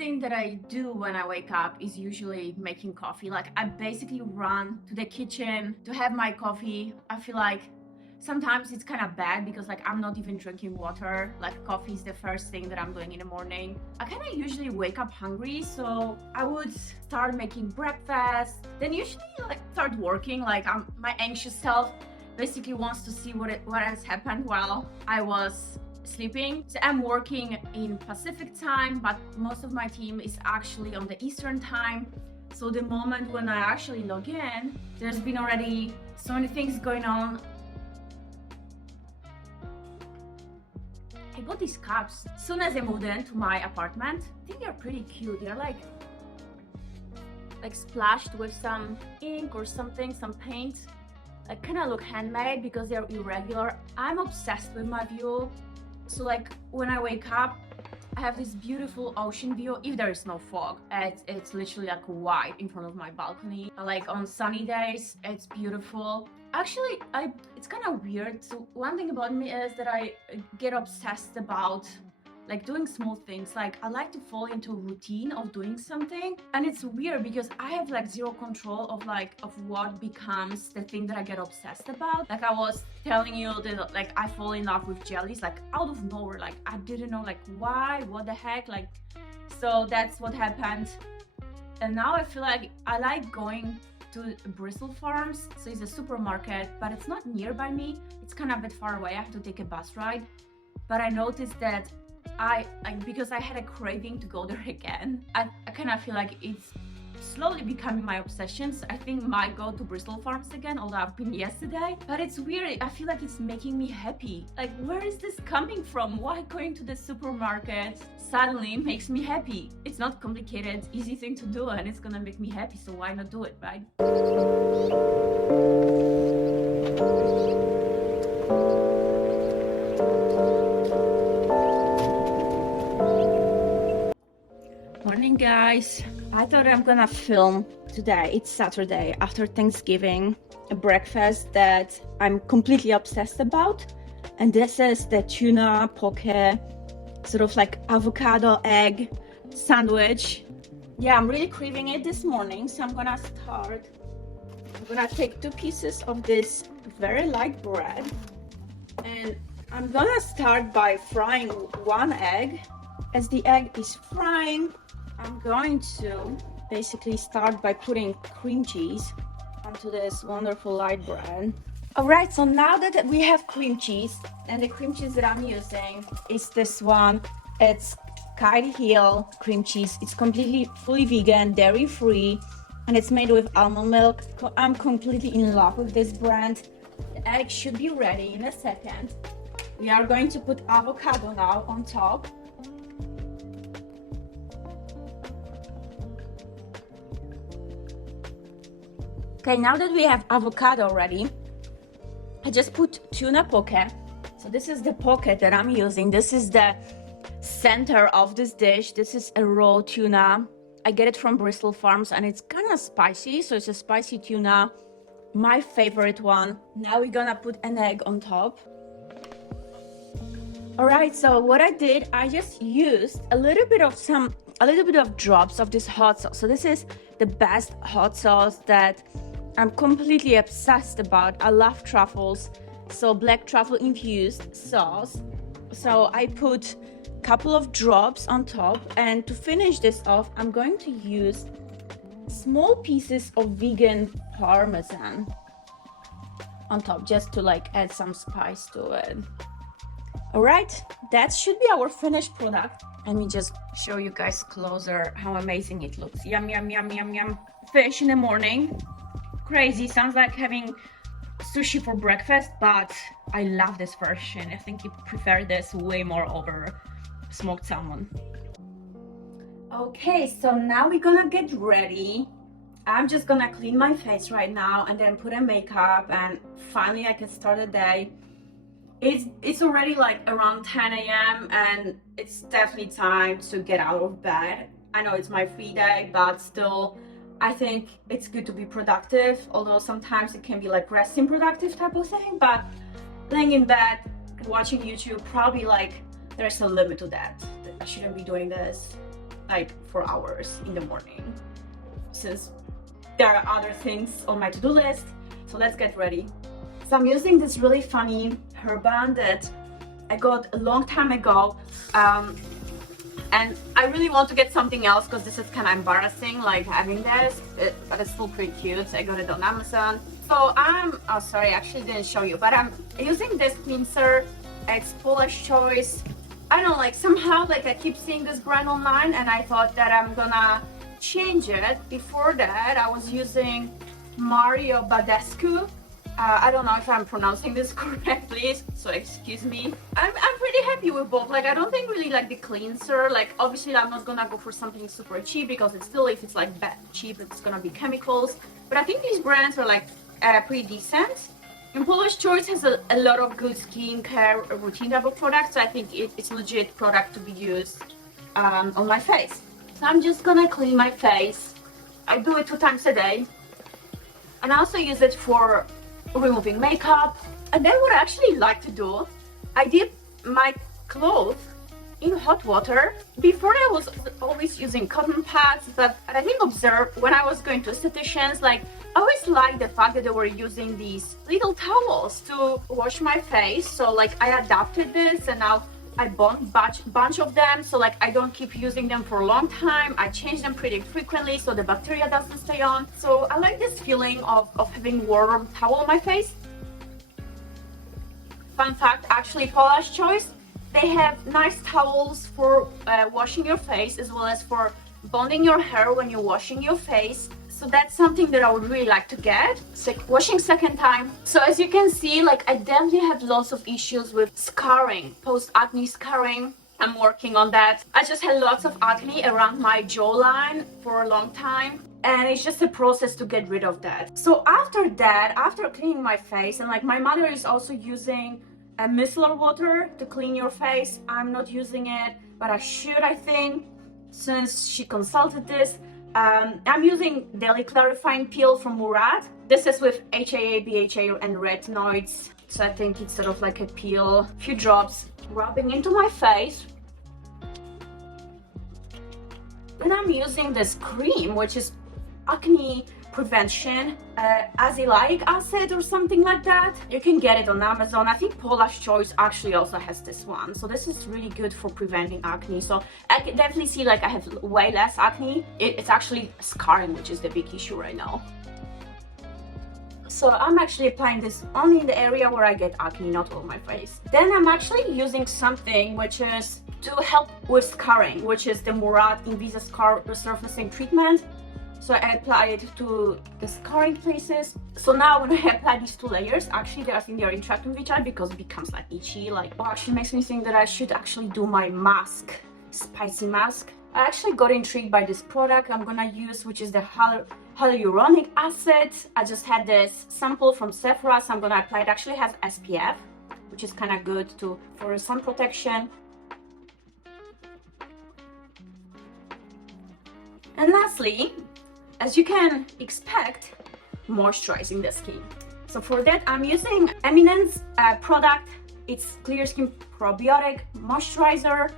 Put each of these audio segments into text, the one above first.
thing that I do when I wake up is usually making coffee. Like I basically run to the kitchen to have my coffee. I feel like sometimes it's kind of bad because like I'm not even drinking water. Like coffee is the first thing that I'm doing in the morning. I kind of usually wake up hungry, so I would start making breakfast, then usually like start working. Like my anxious self basically wants to see what has happened while I was sleeping. So I'm working in Pacific time, but most of my team is actually on the Eastern time. So the moment when I actually log in, there's been already so many things going on. I bought these cups as soon as I moved into my apartment. I think they're pretty cute. They're like splashed with some ink or something, some paint. I kind of look handmade because they're irregular. I'm obsessed with my view. So like when I wake up, I have this beautiful ocean view. If there is no fog, it's literally like white in front of my balcony. Like on sunny days, it's beautiful. Actually, it's kind of weird. So one thing about me is that I get obsessed about like doing small things. Like I like to fall into a routine of doing something, and it's weird because I have like zero control of what becomes the thing that I get obsessed about. Like I was telling you that like I fall in love with jellies like out of nowhere. Like I didn't know like why, what the heck, like so that's what happened. And now I feel like I like going to Bristol Farms. So it's a supermarket, but it's not nearby me. It's kind of a bit far away. I have to take a bus ride. But I noticed that because I had a craving to go there again. I kind of feel like it's slowly becoming my obsession. So I think I might go to Bristol Farms again, although I've been yesterday. But it's weird. I feel like it's making me happy. Like, where is this coming from? Why going to the supermarket suddenly makes me happy? It's not complicated, easy thing to do, and it's gonna make me happy. So why not do it, right? Morning guys, I thought I'm gonna film today. It's Saturday after Thanksgiving, a breakfast that I'm completely obsessed about, and this is the tuna poke sort of like avocado egg sandwich. Yeah, I'm really craving it this morning, so I'm gonna take 2 pieces of this very light bread, and I'm gonna start by frying 1 egg. As the egg is frying, I'm going to basically start by putting cream cheese onto this wonderful light bread. All right, so now that we have cream cheese, and the cream cheese that I'm using is this one. It's Kite Hill cream cheese. It's completely fully vegan, dairy-free, and it's made with almond milk. So I'm completely in love with this brand. The egg should be ready in a second. We are going to put avocado now on top. Okay, now that we have avocado ready, I just put tuna poke. So this is the poke that I'm using. This is the center of this dish. This is a raw tuna. I get it from Bristol Farms, and it's kind of spicy. So it's a spicy tuna, my favorite one. Now we're gonna put an egg on top. All right, so what I did, I just used a little bit of drops of this hot sauce. So this is the best hot sauce that I'm completely obsessed about. I love truffles, so black truffle infused sauce. So I put a couple of drops on top, and to finish this off, I'm going to use small pieces of vegan parmesan on top, just to like add some spice to it. All right, that should be our finished product. Let me just show you guys closer how amazing it looks. Yum, yum, yum, yum, yum. Fish in the morning. Crazy, sounds like having sushi for breakfast, but I love this version. I think you prefer this way more over smoked salmon. Okay, so now we're gonna get ready. I'm just gonna clean my face right now and then put on makeup, and finally I can start the day. It's already like around 10 a.m. and it's definitely time to get out of bed. I know it's my free day, but still I think it's good to be productive, although sometimes it can be like resting productive type of thing. But laying in bed watching YouTube, probably like there's a limit to that. I shouldn't be doing this. like for hours in the morning, since there are other things on my to-do list. So let's get ready. So I'm using this really funny hairband that I got a long time ago, and I really want to get something else because this is kind of embarrassing, like having this, but it's still pretty cute. I got it on Amazon. So oh sorry, I actually didn't show you, but I'm using this cleanser. It's Paula's Choice. I don't know, like somehow like I keep seeing this brand online and I thought that I'm gonna change it. Before that I was using Mario Badescu. I don't know if I'm pronouncing this correctly, so excuse me. I'm pretty happy with both. Like I don't think really like the cleanser, like obviously I'm not gonna go for something super cheap because it's still, if it's like cheap, it's gonna be chemicals. But I think these brands are like pretty decent. And Paula's Choice has a lot of good skincare routine type of products, so I think it's a legit product to be used on my face. So I'm just gonna clean my face. I do it 2 times a day, and I also use it for removing makeup. And then what I actually like to do, I dip my clothes in hot water. Before I was always using cotton pads, but I think observed when I was going to estheticians, like I always liked the fact that they were using these little towels to wash my face. So like I adapted this and now I bought bunch of them, so like I don't keep using them for a long time. I change them pretty frequently so the bacteria doesn't stay on. So I like this feeling of having warm towel on my face. Fun fact, actually Paula's Choice, they have nice towels for washing your face as well as for bonding your hair when you're washing your face. So that's something that I would really like to get. It's like washing second time. So as you can see, like I definitely have lots of issues with scarring, post-acne scarring. I'm working on that. I just had lots of acne around my jawline for a long time, and it's just a process to get rid of that. So after that, after cleaning my face, and like my mother is also using a micellar water to clean your face. I'm not using it, but I should, I think, since she consulted this. I'm using Daily Clarifying Peel from Murad. This is with HAA, BHA and retinoids. So I think it's sort of like a peel, few drops, rubbing into my face. Then I'm using this cream, which is acne prevention, azelaic acid or something like that. You can get it on Amazon. I think Paula's Choice actually also has this one. So this is really good for preventing acne. So I can definitely see like I have way less acne. It's actually scarring, which is the big issue right now. So I'm actually applying this only in the area where I get acne, not all my face. Then I'm actually using something which is to help with scarring, which is the Murad Invisa Scar Resurfacing Treatment. So I apply it to the scarring places. So now when I apply these 2 layers, actually I think they're interacting with each other because it becomes like itchy. Like, oh, actually makes me think that I should actually do my mask, spicy mask. I actually got intrigued by this product I'm gonna use, which is the hyaluronic acid. I just had this sample from Sephora, so I'm gonna apply it. Actually has SPF, which is kind of good for sun protection. And lastly, as you can expect, moisturizing the skin. So for that, I'm using Eminence product. It's Clear Skin Probiotic Moisturizer.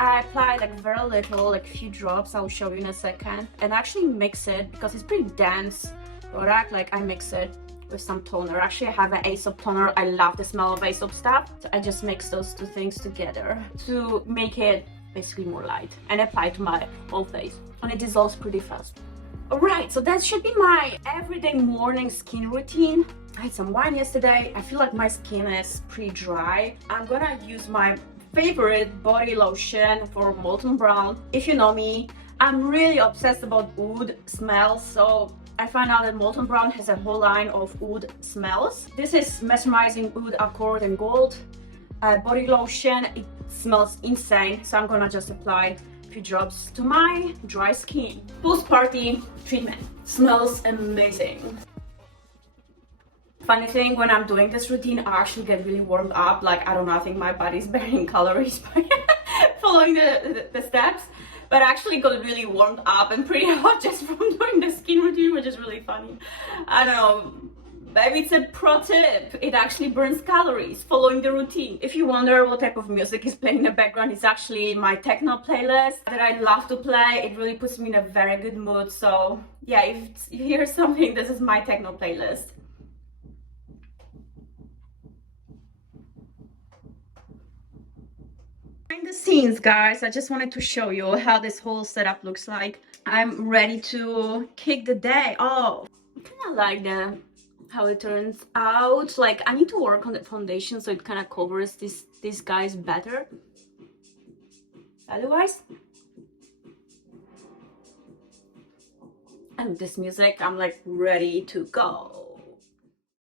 I apply like very little, like a few drops. I'll show you in a second. And actually mix it because it's pretty dense product. Like I mix it with some toner. Actually, I have an Aesop toner. I love the smell of Aesop stuff. So I just mix those 2 things together to make it basically more light and apply it to my whole face. And it dissolves pretty fast. Alright, so that should be my everyday morning skin routine. I had some wine yesterday. I feel like my skin is pretty dry. I'm gonna use my favorite body lotion for Molten Brown. If you know me, I'm really obsessed about oud smells, so I found out that Molten Brown has a whole line of oud smells. This is Mesmerizing Oud Accord and Gold body lotion. It smells insane, so I'm gonna just apply few drops to my dry skin. Post-party treatment. Smells amazing. Funny thing, when I'm doing this routine, I actually get really warmed up. Like, I don't know, I think my body's burning calories by following the steps. But I actually got really warmed up and pretty hot just from doing the skin routine, which is really funny. I don't know, Baby, it's a pro tip. It actually burns calories following the routine. If you wonder what type of music is playing in the background, it's actually my techno playlist that I love to play. It really puts me in a very good mood. So yeah, if you hear something, this is my techno playlist. Behind the scenes, guys, I just wanted to show you how this whole setup looks like. I'm ready to kick the day off. I kind of like how it turns out. Like, I need to work on the foundation so it kind of covers these guys better. Otherwise, and this music, I'm like ready to go.